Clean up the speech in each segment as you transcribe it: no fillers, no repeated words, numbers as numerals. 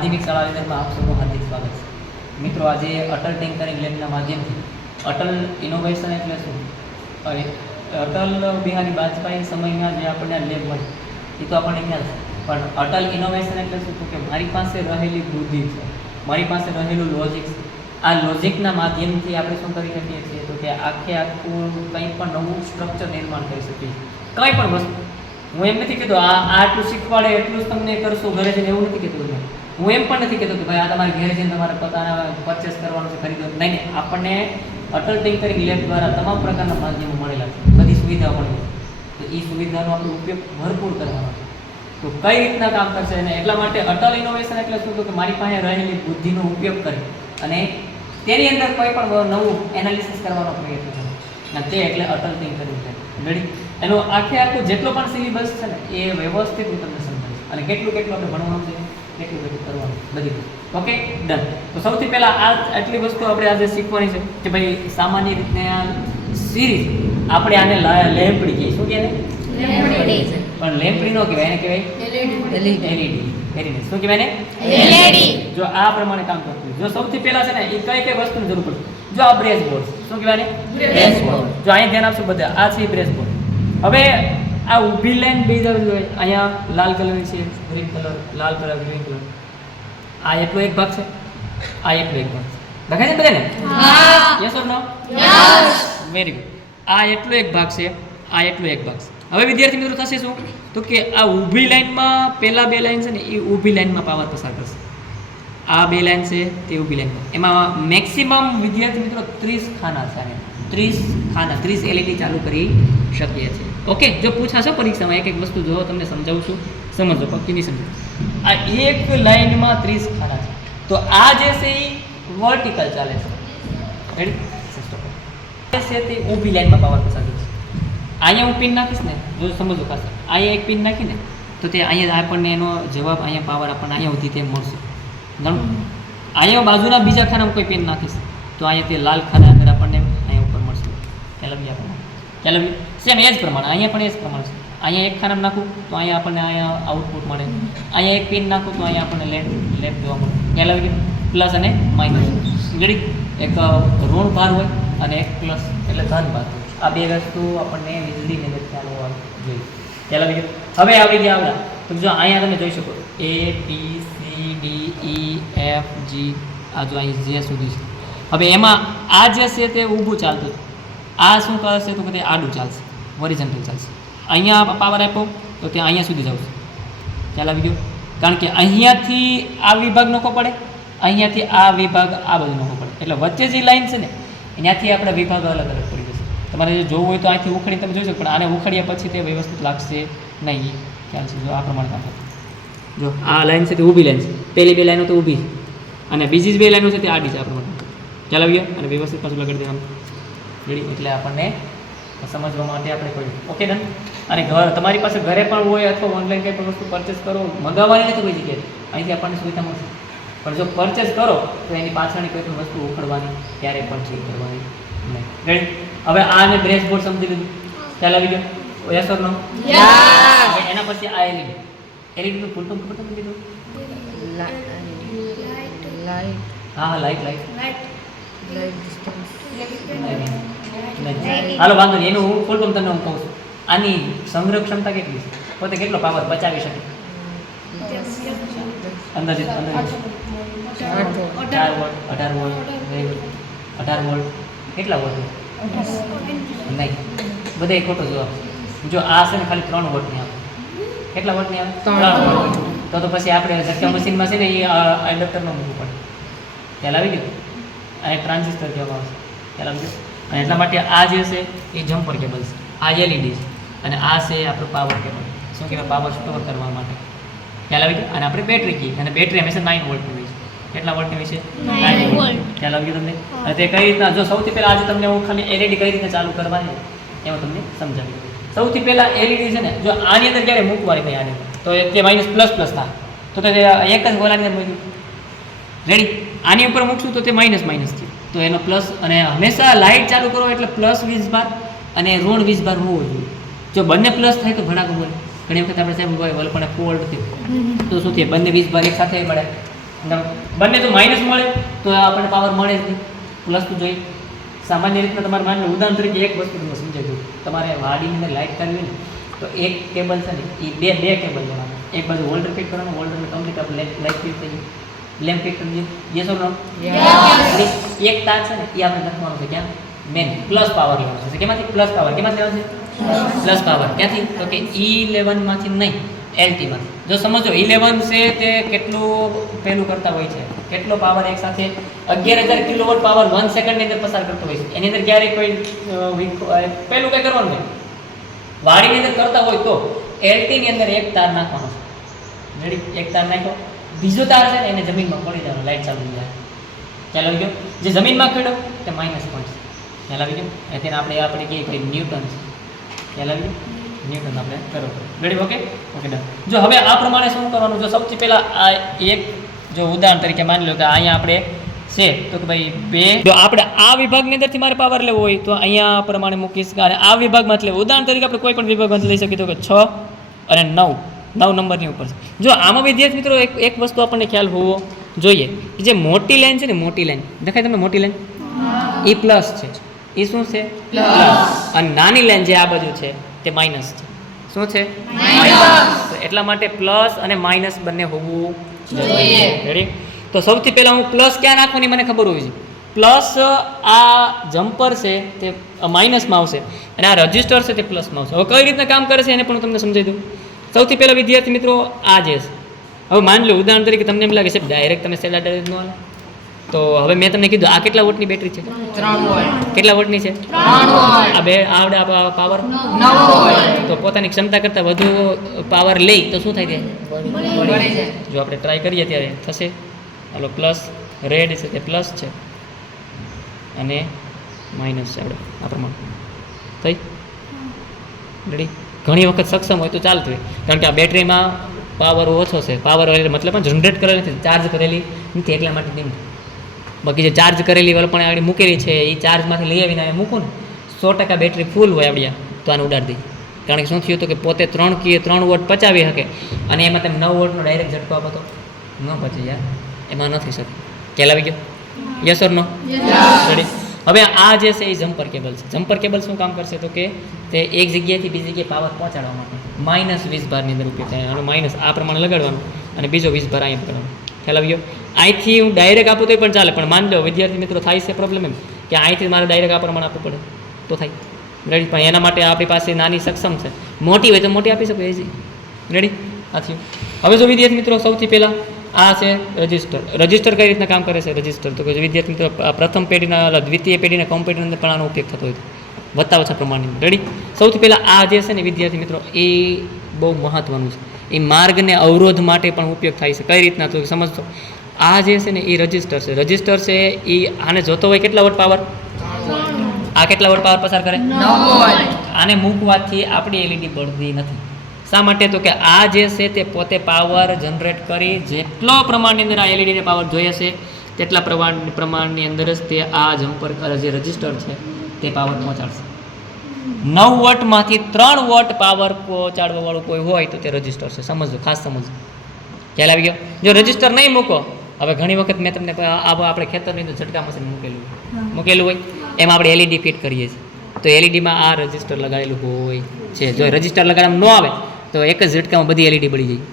માધ્યમિક શાળા વિદ્યાર્થીમાં આપ સૌનું હાર્દિક સ્વાગત છે. મિત્રો, આજે અટલ ટિંકરિંગ લેબના માધ્યમથી અટલ ઇનોવેશન એટલે શું, અટલ બિહારી વાજપેયી સમયમાં જે આપણને લેબ હોય એ તો આપણને ખ્યાલ છે, પણ અટલ ઇનોવેશન એટલે શું, તો કે મારી પાસે રહેલી બુદ્ધિ છે, મારી પાસે રહેલું લોજિક છે, આ લોજિકના માધ્યમથી આપણે શું કરી શકીએ છીએ, તો કે આખું કંઈ પણ નવું સ્ટ્રક્ચર નિર્માણ કરી શકીએ. કંઈ પણ વસ્તુ હું એમ નથી કહેતો આટલું શીખવાડે એટલું જ તમને કરશો ઘરે જઈને, એવું નથી કહેતો. હું એમ પણ નથી કહેતો કે ભાઈ આ તમારે ઘરે જઈને તમારે પોતાના પરચેસ કરવાનું છે, ખરીદો નહીં. આપણને અટલ ટિંકરિંગ લેબ દ્વારા તમામ પ્રકારના માધ્યમો મળેલા છે, બધી સુવિધાઓ મળી છે, તો એ સુવિધાનો આપણે ઉપયોગ ભરપૂર કરવાનો છે. તો કઈ રીતના કામ કરશે, અને એટલા માટે અટલ ઇનોવેશન એટલે શું, તો કે મારી પાસે રહેલી બુદ્ધિનો ઉપયોગ કરી અને તેની અંદર કોઈ પણ નવું એનાલિસિસ કરવાનો પ્રયત્ન કરે, અને તે એટલે અટલ ટિંકરિંગ લેબ. રેડી? એનો આખું જેટલો પણ સિલેબસ છે ને એ વ્યવસ્થિત હું તમને સમજાવીશ, અને કેટલું આપણે ભણવાનું છે, કેટલું કરવાનું, બધી. Okay, done. તો સૌથી પહેલાં આટલી વસ્તુ આપણે આજે શીખવાની છે કે ભાઈ સામાન્ય રીતે આ સિરીઝ આપણે આને લેમ્પડી કહીએ. શું કહેવાય? પણ લેમ્પડી નો કહેવાય, એને કહેવાય એલઈડી. શું કહેવાય ને? એલઈડી. જો આ પ્રમાણે કામ કરતું, જો સૌથી પહેલા છે ને એ કઈ વસ્તુની જરૂર પડે. જો આ બ્રેસ બોર્ડ, શું કહેવાય ને? બ્રેસ બોર્ડ. જો અહીંયા ધ્યાન આપશો બધા, આ છે બ્રેસ બોર્ડ. હવે આ ઊભી લાઈન બે જોઈએ, અહીંયા લાલ કલરની છે, ગ્રીન કલર, લાલ કલર, ગ્રીન કલર. આ એટલો એક ભાગ છે, આ એટલો એક ભાગ છે. દેખાય છે બધાને? હા. Yes or no? Yes. Very good. આ એટલો એક ભાગ છે, આ એટલો એક ભાગ છે. હવે વિદ્યાર્થી મિત્રો થશે શું, તો કે આ ઊભી લાઈનમાં પહેલા બે લાઈન છે ને એ ઊભી લાઈનમાં પાવર પસાર કરશે. આ બે લાઈન છે તે ઊભી લાઈનમાં, એમાં મેક્સિમમ વિદ્યાર્થી મિત્રો 30 ખાના છે, 30 ખાના, 30 એલઈડી ચાલુ કરી શકીએ છીએ. ઓકે, જો પૂછાશો પરીક્ષામાં એક વસ્તુ જો તમને સમજાવું છું, સમજો, પક્કી નહીં સમજો. આ એક લાઈનમાં 30 ખાના છે, તો આ જે છે એ વર્ટિકલ ચાલે છે. રેડી? છે તે ઊભી લાઈનમાં પાવર પસાર કરશે. અહીંયા હું પિન નાખીશ ને, જો સમજો ખાસ, અહીંયા એક પિન નાખીને તો તે અહીંયા આપણને એનો જવાબ, અહીંયા પાવર આપણને અહીંયા સુધી તે મળશે. અહીંયા બાજુના બીજા ખાનામાં કોઈ પેન નાખીશ તો અહીંયા તે લાલ ખાના અંદર આપણને અહીંયા ઉપર મળશે. ખ્યાલ આવી? સેમ એ જ પ્રમાણે અહીંયા પણ એ જ પ્રમાણે છે. અહીંયા એક ખાનામાં નાખું તો અહીંયા આપણને અહીંયા આઉટપુટ મળે, અહીંયા એક પિન નાખું તો અહીંયા આપણને લેફ્ટ જોવા મળે. ખ્યાલ આવી? પ્લસ અને માઇનસ. રેડી? એક ઋણ ભાર હોય અને એક પ્લસ એટલે ધન ભાર. આ બે વસ્તુ આપણને વીજળીની અંદર ખ્યાલ હોવા જોઈએ. ખ્યાલ આવી ગયો? હવે આવી ગયા આવડા, તો જો અહીંયા તમે જોઈ શકો A B C D E F G, આ જો અહીં જે સુધી છે. હવે એમાં આ જે છે તે ઊભું ચાલતું, આ શું કરશે તો કે આડું ચાલશે, હોરિઝોન્ટલ ચાલશે. અહીંયા પાવર આપ્યો તો ત્યાં અહીંયા સુધી જવું. ખ્યાલ આવી ગયો? કારણ કે અહીંયાથી આ વિભાગ નોખો પડે, અહીંયાથી આ વિભાગ આ બધું નોખો પડે, એટલે વચ્ચે જે લાઈન છે ને એનાથી આપણે વિભાગ અલગ અલગ પડી જશે. તમારે જો જોવું હોય તો અહીંથી ઉખડી તમે જોઈ શકો, પણ આને ઉખડ્યા પછી તે વ્યવસ્થિત લાગશે નહીં. ખ્યાલ છે? જો આ પ્રમાણે કામ થતું. જો આ લાઈન છે તે ઊભી લાઈન છે, પહેલી બે લાઈનો તો ઊભી છે, અને બીજી જ બે લાઈનો છે તે આડી છે. આ પ્રમાણે ખ્યાલ આવી ગયો? અને વ્યવસ્થિત પાછું લગાડી દેવાનું. રેડી? એટલે આપણને સમજવા માટે આપણે કહ્યું. Okay, done. અને તમારી પાસે ઘરે પણ હોય અથવા ઓનલાઈન કંઈ પણ વસ્તુ પરચેસ કરો, મંગાવવાની નથી કોઈ જગ્યાએ, અહીંથી આપણને સુવિધા મળશે. પણ જો પરચેસ કરો તો એની પાછળની કોઈ પણ વસ્તુ ઉખડવાની ક્યારે પણ ચેક કરવાની નહીં. રેડી? હવે આને બ્રેસ બોર્ડ સમજી લીધું. ખ્યાલ આવી ગયો? Yes or no? યસ. એના પછી આ એલઈડીનું ફૂલ ફોર્મ ખબર તમને કીધું? હા, લાઈટ. હાલો, વાંધો નહીં, એનું ફૂલ ફોર્મ તમને હું કહું છું. આની સંગ્રહ ક્ષમતા કેટલી છે, પોતે કેટલો પાવર બચાવી શકે? અંદાજિત 18 વોલ્ટ. 18 વોલ્ટ કેટલા વોલ્ટ? નહીં, બધા ખોટો જવાબ. જો આ છે ને ખાલી 3 વોલ્ટની આવે. કેટલા વોલ્ટની આવે? 3 વોલ્ટ. તો પછી આપણે ઝટકા મશીનમાં છે ને એ ઇન્ડક્ટરનો મૂકવું પડે. ખ્યાલ આવી ગયો? અને ટ્રાન્ઝિસ્ટર કહેવામાં આવશે. ખ્યાલ આવી ગયો? અને એટલા માટે આ જે છે એ જમ્પર કેબલ છે, આ એલઈડી છે, અને આ છે આપણો પાવર કેબલ. શું કહેવાય? પાવર સ્ટોર કરવા માટે. ખ્યાલ આવી ગયો? અને આપણે બેટરી કહીએ, અને બેટરી હંમેશા 9 વોલ્ટની હોય છે. કેટલા વોલ્ટની હોય છે? 9 વોલ્ટ. ખ્યાલ આવી ગયો તમને? અને તે કઈ રીતના, જો સૌથી પહેલાં આજે તમને હું ખાલી એલઈડી કઈ રીતે ચાલુ કરવાની એમાં તમને સમજાવી દઉં. સૌથી પહેલાં એલઈડી છે ને, જો આની અંદર ક્યારે મૂકવાની ભાઈ આની તો તે માઇનસ પ્લસ થાય, તો તે એક જ ગોળાની અંદર મૂક્યું. રેડી? આની ઉપર મૂકશું તો તે માઇનસ થયું, તો એનો પ્લસ. અને હંમેશા લાઇટ ચાલુ કરો એટલે પ્લસ 20 બાર અને ઋણ 20 બાર હોવો જોઈએ. જો બંને પ્લસ થાય તો ભડાકો બોલે. ઘણી વખત આપણે સાહેબ હોય પણ ફોલ્ટ થયું તો શું થાય? બંને 20 બાર એક સાથે મળે બંને તો માઇનસ મળે તો આપણને પાવર મળે જ નહીં, પ્લસ તો જોઈએ. સામાન્ય રીતના તમારે માની લો ઉદાહરણ તરીકે એક વસ્તુ તમે સમજાઈ દઉં. તમારે વાડીની અંદર લાઇટ કરવી ને તો એક કેબલ છે ને એ બે કેબલ લેવાના. એક બાજુ હોલ્ડર ફિટ કરવાનું, હોલ્ડરને કમ્પ્લીટ આપણે લાઇટ ફિટ થઈ લેમ્પ ફિટ કરી દઈએ. યસ ઓર નો? એક તાર છે ને એ આપણે લખવાનું છે ક્યાં? મેન પ્લસ પાવર લેવાનો છે. કેમાંથી પ્લસ પાવર? કેમાંથી લેવાનો છે? Plus power. ક્યાંથી? તો કે E11 માંથી નહીં, LT માંથી. જો સમજો 11 છે તે કેટલું પેલું કરતા હોય છે, કેટલો પાવર એક સાથે 11,000 કિલોવોટ પાવર 1 સેકન્ડની અંદર પસાર કરતો હોય છે. એની અંદર ક્યારેય કોઈ પેલું કંઈ કરવાનું નહીં. વાડીની અંદર કરતા હોય તો LT ની અંદર એક તાર નાખવાનો છે. રેડી? એક તાર નાખ્યો, બીજો તાર છે ને એને જમીનમાં પડી જવાનો, લાઇટ ચાલુ થઈ જાય. ખ્યાલ આવી ગયો? જે જમીનમાં ખેડો તે માઇનસ પોઈન્ટ. ખ્યાલ આવી ગયો? તેને આપણે કહીએ કે ન્યૂટન છે. ખ્યાલ આવી ગયો? ન્યૂટન આપણે કરો. રેડી? Okay okay done. જો હવે આ પ્રમાણે શું કરવાનું? જો સૌથી પહેલાં આ એક જો ઉદાહરણ તરીકે માની લો કે અહીંયા આપણે છે તો કે ભાઈ 2, જો આપણે આ વિભાગની અંદરથી મારે પાવર લેવો હોય તો અહીંયા પ્રમાણે મૂકીશ અને આ વિભાગમાંથી લેવું. ઉદાહરણ તરીકે આપણે કોઈ પણ વિભાગમાંથી લઈ શકીએ તો કે 6 અને 9 નંબરની ઉપર છે. જો આમાં વિદ્યાર્થી મિત્રો એક વસ્તુ આપણને ખ્યાલ હોવો જોઈએ કે જે મોટી લાઈન છે ને, મોટી લાઈન દેખાય તમને? મોટી લાઈન એ પ્લસ છે. એ શું છે? પ્લસ. અને નાની લાઈન જે આ બાજુ છે તે માઇનસ છે. શું છે? માઇનસ. એટલા માટે પ્લસ અને માઇનસ બંને હોવું જોઈએ. રેડી? તો સૌથી પહેલાં હું પ્લસ ક્યાં નાખવાની મને ખબર હોવી જોઈએ. પ્લસ આ જમ્પર છે તે માઇનસમાં આવશે અને આ રજિસ્ટર છે તે પ્લસમાં આવશે. હવે કઈ રીતના કામ કરે છે એને પણ હું તમને સમજાવી દઉં. સૌથી પહેલાં વિદ્યાર્થી મિત્રો આ જે છે, હવે માની લો ઉદાહરણ તરીકે તમને એમ લાગે છે ડાયરેક્ટ તમે સેલા ડાયરેક્ટ ન હાલે તો હવે મેં તમને કીધું આ કેટલા વોટની બેટરી છે? 3 વોટ. કેટલા વોટની છે? 3 વોટ. આ બે આવડે પાવર 9 વોટ. તો પોતાની ક્ષમતા કરતાં વધુ પાવર લઈ તો શું થાય? છે જો આપણે ટ્રાય કરીએ ત્યારે થશે. હાલો, પ્લસ રેડ છે તે પ્લસ છે અને માઇનસ છે. આપણે આ પ્રમાણે થઈ રેડી? ઘણી વખત સક્ષમ હોય તો ચાલતું હોય, કારણ કે આ બેટરીમાં પાવર ઓછો છે. પાવર મતલબ જનરેટ કરેલી નથી, ચાર્જ કરેલી નથી, એટલા માટે નહીં. બાકી જે ચાર્જ કરેલી વાળો પણ આપણી મૂકેલી છે એ ચાર્જમાંથી લઈ આવીને અહીંયા મૂકું ને 100% બેટરી ફૂલ હોય આપણી તો આને ઉડાડી દઈએ. કારણ કે શું થયું હતું કે પોતે 3 વોટ પચાવી શકે અને એમાં તમે 9 વોટનો ડાયરેક્ટ ઝટકો આપો તો ન પચે યાર, એમાં નથી શકે. ખ્યાલ આવી ગયો? Yes or no? રેડી? હવે આ જે છે એ જમ્પર કેબલ છે. જમ્પર કેબલ શું કામ કરશે તો કે તે એક જગ્યાએથી બીજી જગ્યાએ પાવર પહોંચાડવા માટે -20 બારની અંદર ઉપયોગ થાય. અને માઇનસ આ પ્રમાણે લગાડવાનું અને બીજો 20 બાર અહીંયા કરવાનો. ખ્યાલ આવી ગયો? અહીંથી હું ડાયરેક્ટ આપું તો પણ ચાલે, પણ માની લો વિદ્યાર્થી મિત્રો થાય છે પ્રોબ્લેમ એમ કે અહીંથી મારે ડાયરેક્ટ આ પ્રમાણે આપવું પડે તો થાય. રેડી? પણ એના માટે આપણી પાસે નાની સક્ષમ છે. મોટી હોય તો મોટી આપી શકો ઇઝી. રેડી? આ થયું. હવે જો વિદ્યાર્થી મિત્રો સૌથી પહેલાં આ છે રજિસ્ટર. રજિસ્ટર કઈ રીતના કામ કરે છે? રજિસ્ટર તો કે વિદ્યાર્થી મિત્રો પ્રથમ પેઢીના દ્વિતીય પેઢીના કોમ્પ્યુટર અંદર પણ આનો ઉપયોગ થતો હોય વધતા ઓછા પ્રમાણની. રેડી? સૌથી પહેલાં આ જે છે ને વિદ્યાર્થી મિત્રો એ બહુ મહત્ત્વનું છે. એ માર્ગને અવરોધ માટે પણ ઉપયોગ થાય છે. કઈ રીતના તો સમજતો? આ જે છે ને એ રજિસ્ટર છે. રજિસ્ટર છે એ આને જોતો હોય કેટલા વોટ પાવર? આ કેટલા વોટ પાવર પસાર કરે? 9 વોટ. આને મૂકવાથી આપણી એલઈડી બળતી નથી. શા માટે? તો કે આ જે છે તે પોતે પાવર જનરેટ કરી જેટલો પ્રમાણની અંદર આ એલઈડીને પાવર જોઈએ છે તેટલા પ્રમાણની અંદર જ તે આ જમ્પર જે રજિસ્ટર છે તે પાવર પહોંચાડશે. 9 વોટમાંથી 3 વોટ પાવર પહોંચાડવા વાળું કોઈ હોય તો તે રજિસ્ટર છે. સમજો, ખાસ સમજો. ખ્યાલ આવી ગયો? જો રજિસ્ટર નહીં મૂકો, હવે ઘણી વખત મેં તમને આપણે ખેતરની અંદર ઝટકા મશીન મૂકેલું હોય એમાં આપણે એલઈડી ફિટ કરીએ છીએ તો એલઈડીમાં આ રજિસ્ટર લગાવેલું હોય છે. જો રજિસ્ટર લગાડવામાં ન આવે તો એક જ ઝટકામાં બધી એલઈડી બળી જાય,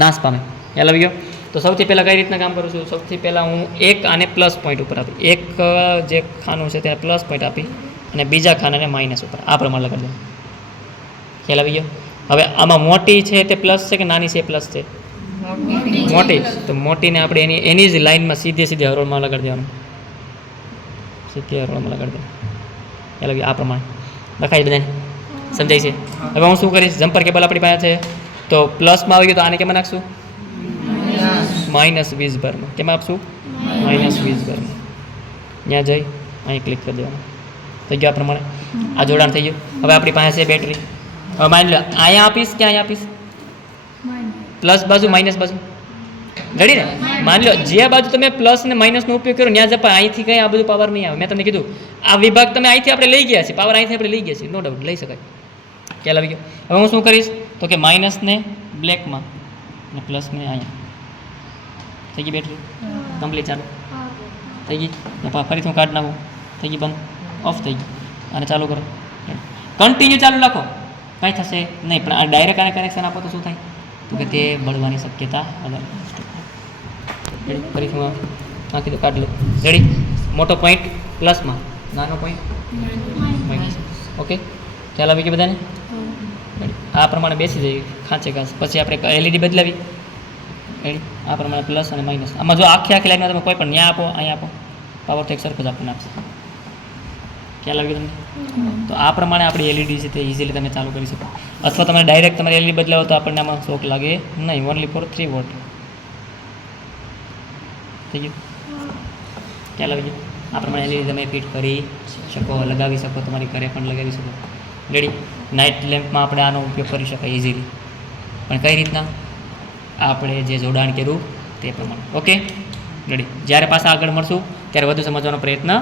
નાશ પામે. ખ્યાલ આવી ગયો? તો સૌથી પહેલાં કઈ રીતના કામ કરું છું? સૌથી પહેલાં હું એક આને પ્લસ પોઈન્ટ ઉપર આપી, એક જે ખાનું છે તેને પ્લસ પોઈન્ટ આપી અને બીજા ખાનાને માઇનસ ઉપર આ પ્રમાણે લગાડી દઉં. ખ્યાલ આવી ગયો? હવે આમાં મોટી છે તે પ્લસ છે કે નાની છે પ્લસ છે? મોટી. તો મોટીને આપણે એની જ લાઇનમાં સીધે હરોળમાં લગાડી દેવાનું. સીધી હરોળમાં લગાડી દેવાનું. ખ્યાલ આવી? આ પ્રમાણે લખાય બધાને સમજાય છે? હવે હું શું કરીશ? જમ્પર કેબલ આપણી પાસે છે તો પ્લસમાં આવી ગયું તો આને કેમાં નાખશું? -20 બારમાં. કેમાં આપશું? -20 બારમાં. ત્યાં જઈ અહીં ક્લિક કરી દેવાનું. થઈ ગયો આ પ્રમાણે. આ જોડાણ થઈ ગયું. હવે આપણી પાસે છે બેટરી. હવે માની લો અહીંયા આપીશ કે અહીંયા આપીશ? પ્લસ બાજુ માઇનસ બાજુ. રેડી ને? માની લો જે બાજુ તમે પ્લસ અને માઇનસનો ઉપયોગ કરો ત્યાં જપા અહીંથી કંઈ આ બધું પાવર નહીં આવે. મેં તમને કીધું આ વિભાગ તમે અહીંથી આપણે લઈ ગયા છીએ, પાવર અહીંથી આપણે લઈ ગયા છીએ, નો ડાઉટ લઈ શકાય. ખ્યાલ આવી ગયો? હવે હું શું કરીશ તો કે માઇનસને બ્લેકમાં અને પ્લસને અહીંયા થઈ ગઈ બેટરી કમ્પ્લીટ ચાલુ થઈ ગઈ. ફરીથી હું કાઢ નાખું, થઈ ગઈ બંધ, ઓફ થઈ ગઈ. અને ચાલુ કરો, કન્ટિન્યુ ચાલુ રાખો, કાંઈ થશે નહીં. પણ આ ડાયરેક્ટ આને કનેક્શન આપો તો શું થાય? તો કે તે બળવાની શક્યતા વધારે. રેડી, ફરીથી હું નાખી દો, કાઢી લો. રેડી, મોટો પોઈન્ટ પ્લસમાં, નાનો પોઈન્ટ માઇનસ. ઓકે, ખ્યાલ આવી ગયો બધાને? રેડી, આ પ્રમાણે બેસી જઈએ ખાંચે ખાસ. પછી આપણે એલઈડી બદલાવી. રેડી, આ પ્રમાણે પ્લસ અને માઇનસ. આમાં જો આખી લાઈનમાં તમે કોઈ પણ ત્યાં આપો, અહીંયા આપો, પાવર તો એક સરખો જ આપણને આપશે. ખ્યાલ આવી ગયો તમને? તો આ પ્રમાણે આપણી એલઈડી છે તે ઇઝીલી તમે ચાલુ કરી શકો. અથવા તમે ડાયરેક્ટ તમારે એલઈડી બદલાવો તો આપણને આમાં શોક લાગે નહીં. Only for 3 watt. થઈ ગયું? ખ્યાલ આવી ગયો? આ પ્રમાણે એલઈડી તમે ફિટ કરી શકો, લગાવી શકો, તમારી ઘરે પણ લગાવી શકો. રેડી, નાઇટ લેમ્પમાં આપણે આનો ઉપયોગ કરી શકાય ઇઝીલી. પણ કઈ રીતના? આપણે જે જોડાણ કર્યું તે પ્રમાણે. Okay, ready. જ્યારે પાછા આગળ મળશું ત્યારે વધુ સમજવાનો પ્રયત્ન